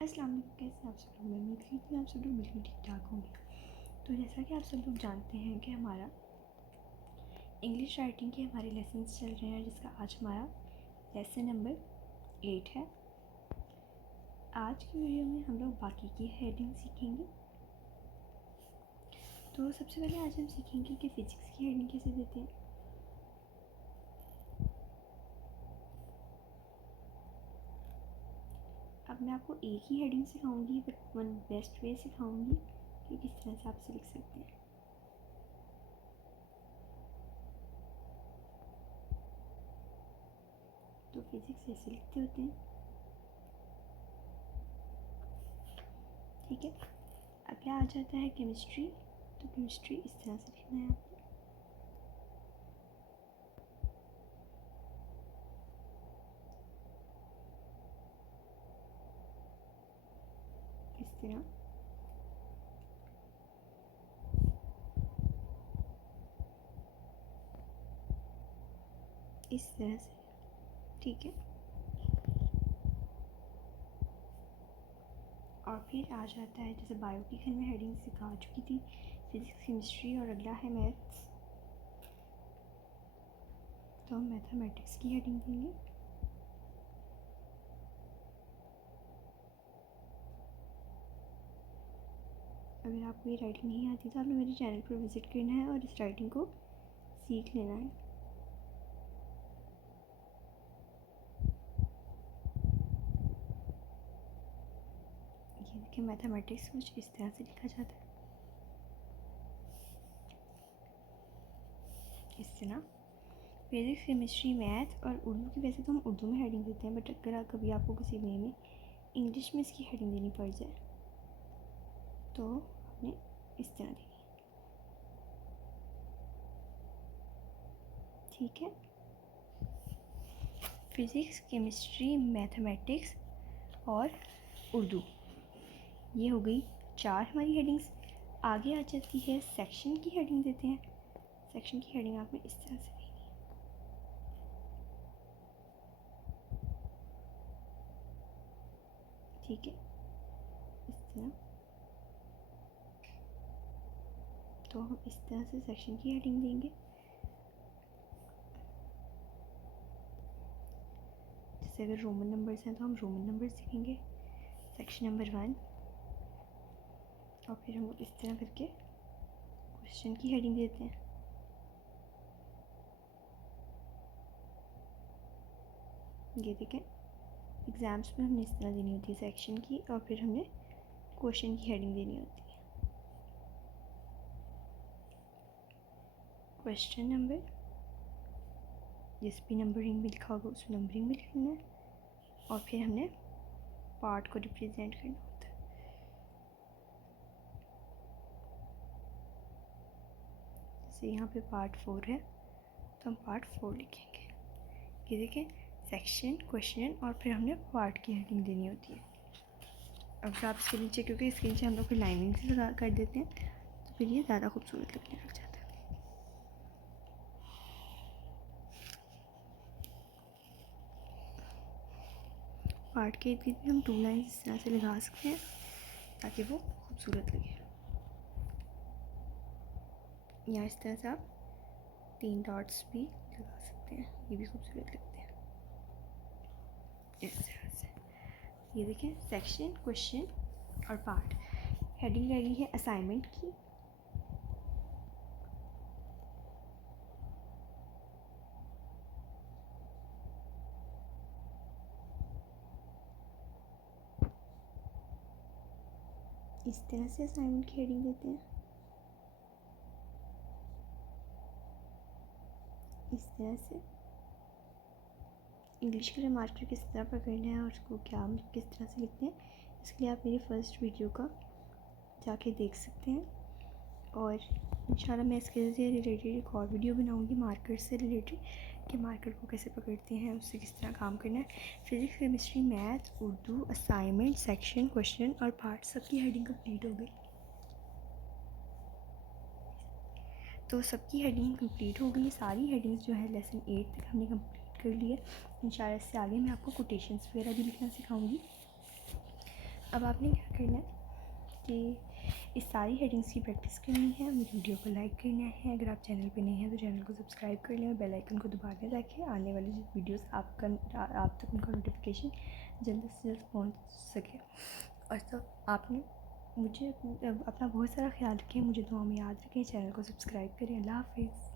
अस्सलाम वालेकुम, कैसे आप सब लोग। मैं उम्मीद करती हूँ आप सब लोग बिल्कुल ठीक ठाक होंगे। तो जैसा कि आप सब लोग जानते हैं कि हमारा इंग्लिश राइटिंग के हमारे लेसन्स चल रहे हैं, जिसका आज हमारा लेसन नंबर 8 है। आज की वीडियो में हम लोग बाकी की हेडिंग सीखेंगे। तो सबसे पहले आज हम सीखेंगे कि फ़िज़िक्स की हेडिंग कैसे देते हैं। अब मैं आपको एक ही हेडिंग सिखाऊंगी, बट वन बेस्ट वे सिखाऊंगी कि किस तरह से आप इसे लिख सकते हैं। तो फिज़िक्स ऐसे लिखते होते हैं, ठीक है। अगला आ जाता है केमिस्ट्री। तो केमिस्ट्री इस तरह से लिखना है आपको। इस तरह इस तरह से, ठीक है। और फिर आ जाता है, जैसे बायो की खंड में हेडिंग सिखा चुकी थी, फिजिक्स केमिस्ट्री, और अगला है मैथ्स। तो हम मैथमेटिक्स की हेडिंग देंगे। अगर आपको ये राइटिंग नहीं आती तो आपने मेरे चैनल पर विज़िट करना है और इस राइटिंग को सीख लेना है। ये देखिए, मैथमेटिक्स कुछ इस तरह से लिखा जाता है, इस तरह। फिजिक्स केमिस्ट्री मैथ और उर्दू की, वैसे तो हम उर्दू में हेडिंग देते हैं, बट अगर कभी आपको किसी वे में इंग्लिश में इसकी हेडिंग देनी पड़ जाए तो आपने इस तरह देनी है, ठीक है। फिज़िक्स केमिस्ट्री मैथमेटिक्स और उर्दू, ये हो गई 4 हमारी हेडिंग्स। आगे आ जाती है सेक्शन की हेडिंग देते हैं। सेक्शन की हेडिंग आपने इस तरह से देनी है, ठीक है, इस तरह। तो हम इस तरह से सेक्शन की हेडिंग देंगे। जैसे अगर रोमन नंबर्स हैं तो हम रोमन नंबर्स लिखेंगे, सेक्शन नंबर 1। और फिर हम इस तरह करके क्वेश्चन की हेडिंग देते हैं। ये देखें, एग्ज़ाम्स में हमने इस तरह देनी होती है सेक्शन की, और फिर हमने क्वेश्चन की हेडिंग देनी होती है। क्वेश्चन नंबर, जिस भी नंबरिंग में लिखा होगा उस नंबरिंग में लिखना है, और फिर हमने पार्ट को रिप्रेजेंट करना होता है। जैसे यहाँ पे पार्ट 4 है तो हम पार्ट 4 लिखेंगे। ये देखें, सेक्शन, क्वेश्चन, और फिर हमने पार्ट की हेडिंग देनी होती है। अब आप इसके नीचे, क्योंकि इसके नीचे हम लोग फिर लाइनिंग से लगा कर देते हैं, तो फिर ये ज़्यादा खूबसूरत लगने लग जाता है। पार्ट के इर्द गिर्द भी हम 2 लाइन्स इस तरह से लगा सकते हैं ताकि वो खूबसूरत लगे। या इस तरह से आप 3 डॉट्स भी लगा सकते हैं, ये भी खूबसूरत लगते हैं इस तरह से। ये देखें, सेक्शन, क्वेश्चन और पार्ट। हेडिंग रह गई है असाइनमेंट की। इस तरह से असाइनमेंट की हेडिंग देते हैं, इस तरह से। इंग्लिश के लिए मार्कर किस तरह पकड़ना है और उसको क्या किस तरह से लिखते हैं, इसके लिए आप मेरी फर्स्ट वीडियो का जाके देख सकते हैं। और इंशाल्लाह मैं इसके से रिलेटेड एक और वीडियो बनाऊंगी मार्कर से रिलेटेड, कि मार्कर को कैसे पकड़ते हैं, उससे किस तरह काम करना है। Physics chemistry math Urdu assignment section question और पार्ट, सबकी हेडिंग कंप्लीट हो गई। तो सबकी हेडिंग कंप्लीट हो गई। सारी हेडिंग्स जो है लेसन 8 तक हमने कंप्लीट कर ली है। इंशाल्लाह इससे आगे मैं आपको कोटेशंस वगैरह भी लिखना सिखाऊंगी। अब आपने क्या करना है कि इस सारी हेडिंग्स की प्रैक्टिस करनी है। मुझे वीडियो को लाइक करना है, अगर आप चैनल पे नए हैं तो चैनल को सब्सक्राइब कर लें और बेल आइकन को दबा दें ताकि आने वाली वीडियोस आप तक उनका नोटिफिकेशन जल्द से जल्द पहुंच सके। और तो आपने मुझे अपना बहुत सारा ख्याल रखें, मुझे दुआ में याद रखें, चैनल को सब्सक्राइब करें। अल्लाह हाफ़िज़।